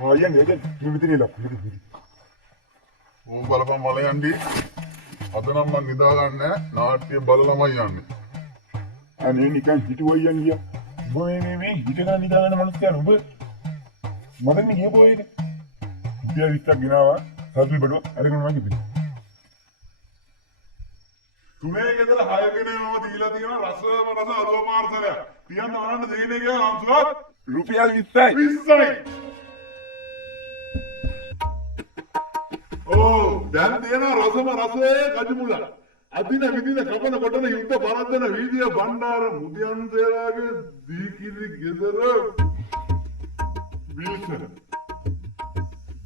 Hayang ya kan, ini lah. ඕම් බලපන් මලයන්ඩි අද නම් මං නිදා ගන්න නාට්‍ය බලලමයි යන්නේ. Aneh ni kan itu hayang dia. Boy itu kan ni kan manusia nu. Madan ni dia boy. Dia bisa ginawa, satu berdua, ada kan lagi tu. තුනේ ගෙදර 6 කෙනෙක්ම දීලා තියෙන රසම රස අලුව මාර්සලයක්. තියන්න බලන්න දෙන්නේ කියලා අම්සුවත් Rupiah 20. 20යි. ඕ දැන් තියෙන රසම රසේ කජුමුල. අදින විදින කපන කොටන යුද්ධ පරද්දන වීදිය බණ්ඩාර මුදියන්සේලාගේ දීකිරි ගෙදර විල්සන.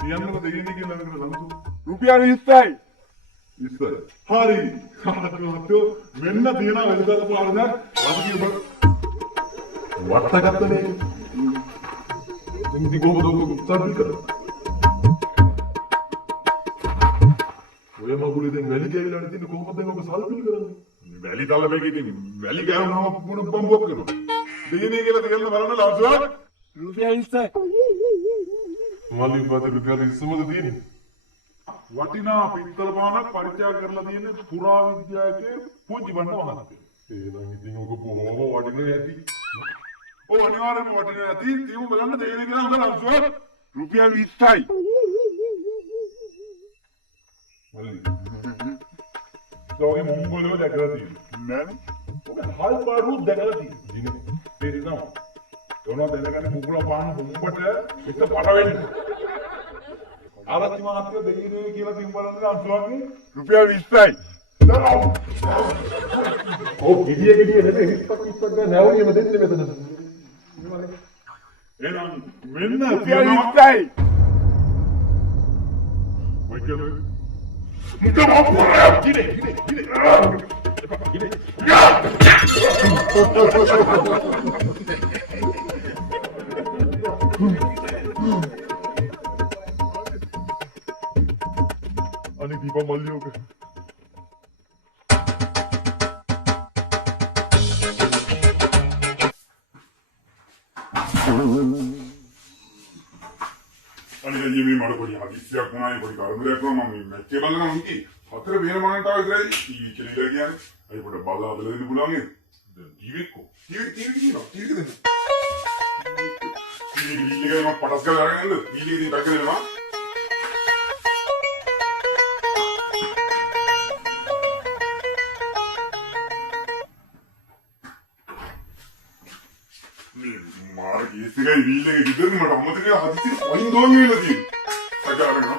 තියන්නක දෙන්නේ කියලා නේද ලම්සු. Rupiah 20. ඉස්සර හරි කාටවත් මෙන්න තියෙන වෙනදට පාරක් වගේ ඔබ වට්ටගත්තනේ ඉතින් කොහොමද ඔබ සල්පි කරන්නේ ඔය මගුලේ දැන් වැලි ගෑවිලා නැතිනේ කොහොමද දැන් ඔබ සල්පි කරන්නේ වැලි තල මේක ඉතින් වැලි ගෑවුනම මොන බම්බුවක් කරනවා දෙන්නේ කියලා දෙන්න බලන්න ලව්සුවක් Rupiah 20. මල්ලි බද රුපියල් 20ද තියෙන්නේ වටිනා පිත්තල පානක් පරිත්‍යාග කරලා තියෙන පුරා විද්‍යාවේ පුංචි බණ්ඩ වහන්සේ. එහෙනම් ඉතින් ඔක බොහොම වටින ඇති. ඔව් අනිවාර්යයෙන්ම වටින ඇති. තියමු බලන්න දෙන්නේ කියලා හොඳ ලම්සුවක්. Rupiah 20. මල්ලි. සෝගේ මොංගොල්ලෝ දැකලා තියෙනවා. නෑ. ඔක හල් පාරු දැකලා තියෙනවා. ඉතින් තේරෙනවා. ඒනවා දැනගන්න කුකුල පාන බොම්බට එක පට වෙන්නේ. ආරච්චි මහත්තයෝ දෙන්නේ කියලා තින් බලන්න අම්සුවක්නේ Rupiah 20. ඔව් ගෙඩිය නැතේ හිස්පත් ගන්න නැවුනියම දෙන්නේ මෙතන එහෙනම් මෙන්න Rupiah 20. මොකද මුද මොකක්ද ගිනේ අනේ දීප මල්ලියෝක අනේ යෙමේ මඩ පොඩි හදිස්සියක් වුණායි පොඩි කරදරයක් වුණා මම මැච් එක බලනවා හිටියේ. හතර වෙන මනන්ටාව ඉතරයි ටීවී කෙලිලා කියන්නේ. අය පොඩ බලා බලා දෙන්න පුළුවන් නේද? දැන් ටීවී කො. ටීවී කියනවා. ටීවී දෙන්න. ටීවී එකේ මම පටස් ගාලා අරගෙන ඉන්නද? ටීවී එකේ ටක් කරනවා. මාර්ග ඉස්සරේ වීල් එකේ ඉදිරියට මට අමතක හදිස්සියට වයින් දෝන් වෙලා තියෙනවා. අජාරනවා.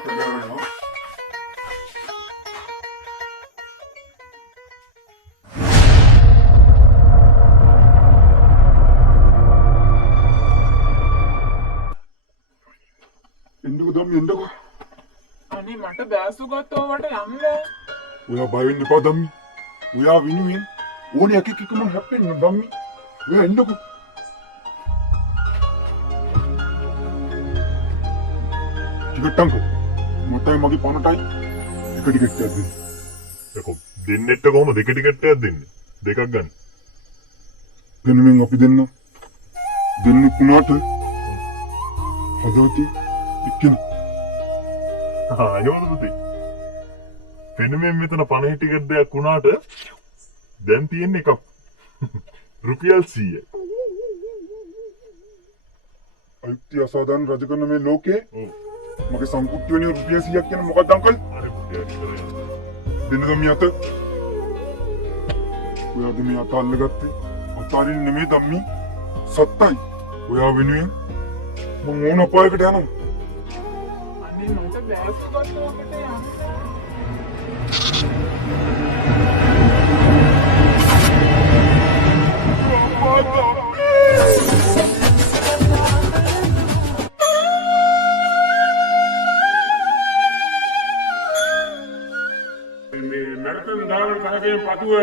ఎందుకు దమ్మి ఎందుకు? අනේ මට බෑසු ගත්තවට යන්න. ඔයා බය වෙන්න එපා දම්මි. ඔයා විනුවෙන් ඕනේ එකකම හැප්පෙන්න දම්මි. ඔයා එන්නකෝ. ටිකට්ටම්කෝ. මටයි මගේ පණටයි එක ටිකට්ටයක් දෙන්න. යකෝ දෙන්නෙට කොහොමද දෙක ටිකට්ටයක් දෙන්නේ දෙකක් ගන්න වෙනුවෙන් අපි දෙන්න දෙන්නේ කුණාට හදවතින් එක්කෙනෙක්. අයෝද පුතේ පෙනුමෙන් මෙතන 50 ටිකට් දෙයක් වුණාට දැන් තියෙන්නේ එකක් රුපියල් 100. අයුක්තිය අසාධාරණ රජ කරන මේ ලෝකේ මගේ සම්පූර්ණ වෙන රුපියල් 100ක් කියන මොකක්ද අංකල්? දෙන්න දම්මි අත. ඔයාගේ මේ අත අල්ලගත්තේ අතාරින් නෙමෙයි දම්මි. සත්තයි. ඔයා වෙනුවෙන් මම ඕන අපායකට යනවා. අනේ මට බෑසු ගත්තවට යන්න. මැරතන් දාන කනගේ පතුව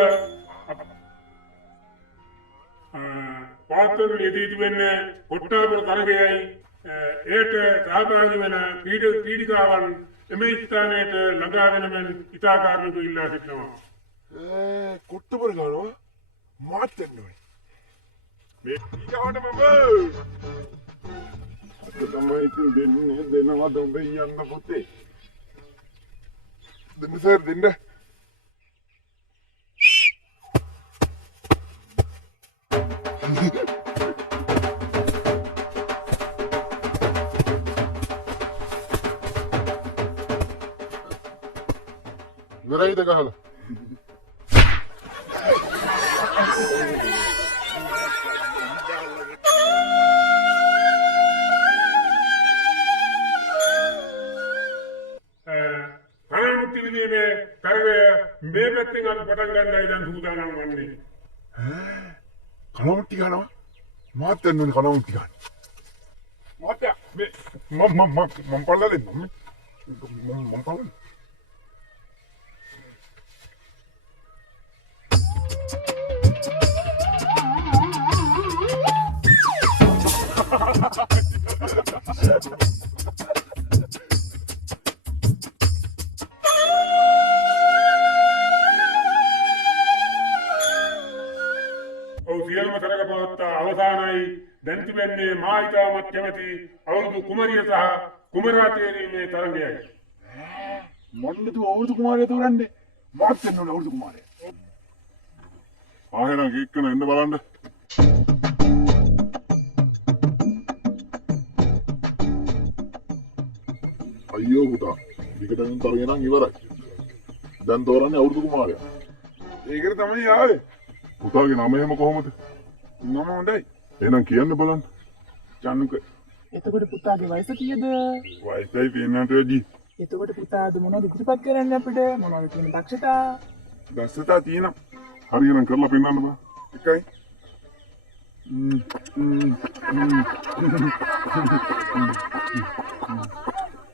පාතර යෙදී වෙන්නේ කොට්ටාපුර තරගයයි ඒට සහභාගී වෙන පීඩිකාවන් එම ස්ථානයට ළඟා වෙන මෙන් ඉතාකාරණක ඉල්ලා සිටිනවා. කොට්ටාපුර ගානවා මාත් යන්නේ. මේ ඊගාවට මම තමයි ඉතින් දෙන්නේ දෙනවද ඔබ යන්න පුතේ. දෙන්න සර් දෙන්න. ඉවරයිද ගහලා? කණමුක්ති විදීමේ තරගය මේ පැත්තෙන් අපි පටන් ගන්නයි දැන් සූදානම් වන්නේ. කනමුට්ටි ගන්නවා? මාත් යන්නේ කනමුට්ටි ගන්න. මාත්‍යා මේ මම පල්ලා දෙන්නම්. මම පල්ලා. සියලුම තරග පවත්වා අවසානයි. දැන් තිබෙන්නේ මා ඉතාමත් කැමැති අවුරුදු කුමරිය සහ කුමරා තේරීමේ තරගයයි. මොන්නද අවුරුදු කුමාරයා තෝරන්නේ? මාත් යන්නේ අවුරුදු කුමාරයා. ආහෙනම් එක්කන එන්න බලන්න. අයියෝ පුතා, විකටෙන් තරගේ නම් ඉවරයි. දැන් තෝරන්නේ අවුරුදු කුමාරයා. ඒකට තමයි ආවේ. පුතාගේ නම එහෙම කොහොමද? නම හොඳයි. එහෙනම් කියන්න බලන්න. චන්නුක. එතකොට පුතාගේ වයස කීයද? වයසයි පේන්නට වැඩි. එතකොට පුතාද මොනවද ඉදිරිපත් කරන්න අපිට? මොනවද තියෙන දක්ෂතා? දක්ෂතා තියෙනවා. හරියනම් කරලා පෙන්නන්න බෑ. එකයි.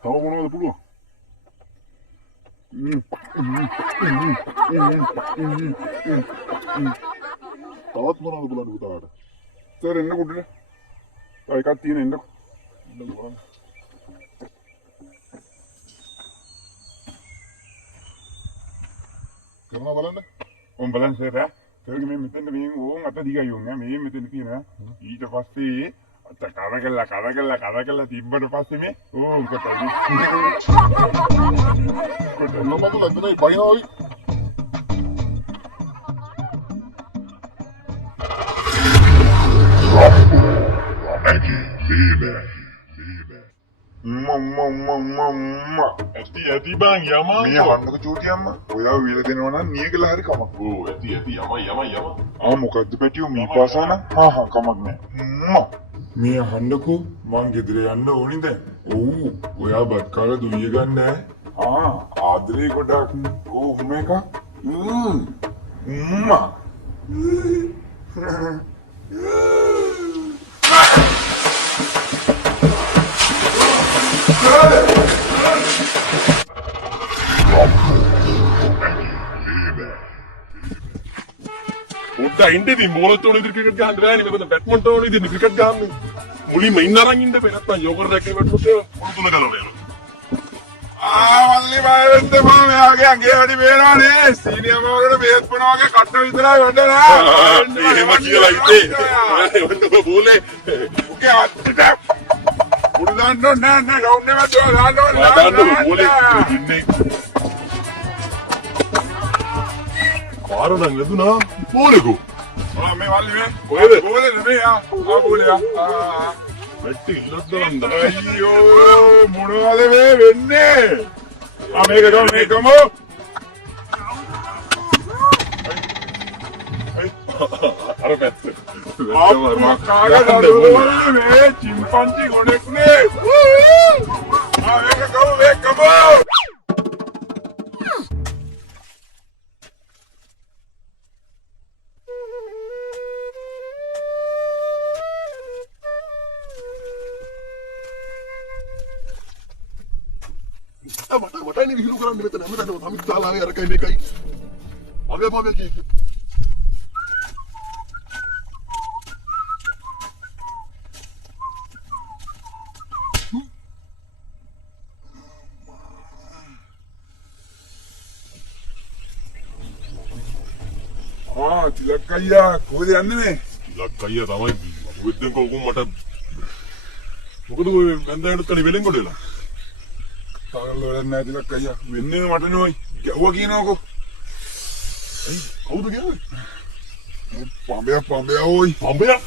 තව මොනවද පුළුවන්? තවත් මොනවද බලන්න පුතාට? සර් එන්න කුඩේ. තව එකක් තියෙන එන්න. එන්න බලන්න. කරනවා බලන්න. ඔම් බලන්න සර්. සර්ගේ මේ මෙතන මේ ඕන් අත දිගයි ඕන් මේ මෙතන තියෙනවා. ඊට පස්සේ අත කරකලා තිබ්බට පස්සේ මේ ඕන් කොටයි. කොටන්න බලන්න එතනයි බයිනෝයි. ඇති බං යමා මේ හන්නක චූටි අම්මා. ඔයා වීල දෙනවා නම් නියගලා හරි කමක්. ඕ ඇති යමා ආ මොකද්ද පැටියෝ මේ පාසාන? හා කමක් නෑ. මේ අහන්නකෝ මං ගෙදර යන්න ඕනේ දැන්. ඔව් ඔයා බත් කාලා දුවිය ගන්න ඈ. ආදරේ ගොඩක්. කොහොම එක? උඩ ඉඳි මොලතෝන ඉදිරි ක්‍රිකට් ගහන්න බෑනේ මෙතන බැට්මින්ටන් ඕන ඉදිරි ක්‍රිකට් ගහන්න මුලින්ම ඉන්න අරන් ඉන්න බෑ නැත්නම් යෝගර් එකේ බැට්මින්ටන් මොලතෝන ගලවලා යනවා මල්ලි බයෙන්ද මම මෙයාගේ අගේ වැඩි වේනානේ සීනියර් මවලට බේස් පනවාගේ කට්ට විතරයි වෙන්න නෑ එහෙම කියලා ඉතින් ඔන්න බෝලේ ඔකේ අත්තට උඩ දාන්න නෑ ඩවුන් එක දාන්න බෝලේ ඉන්නේ පාරනම් ලැබුණා බෝලේකෝ මේ මල්ලි මේ කොහෙද බෝලේ නෙමෙයි බෝලේ ඇටි ඉල්ලත් දාන්න අයියෝ මොනවද මේ වෙන්නේ මේකම අර පැත්ත අප්පා කාගේ දරුවෝනේ මේ චිම්පන්ජි ගොනෙක්නේ මේකම මට නේ විහිළු කරන්න මෙතන හැමදාම අමිත් තාලාවේ අරකයි මේකයි අවියපාවේ කී තිලක්කයියා කොහෙද යන්නේ මේ ලක්කයියා තමයි වෙද්දෙන් කවුරුන් මට මොකද ඔය ගන්ධයන්ට කලි වෙලෙන් ගොඩේලා. තාගල වැඩක් නැතිලා කයියා වෙන්නේ මට නෝයි ගැව්වා කියනකො කවුද කියන්නේ? පඹය ඕයි පඹයක්.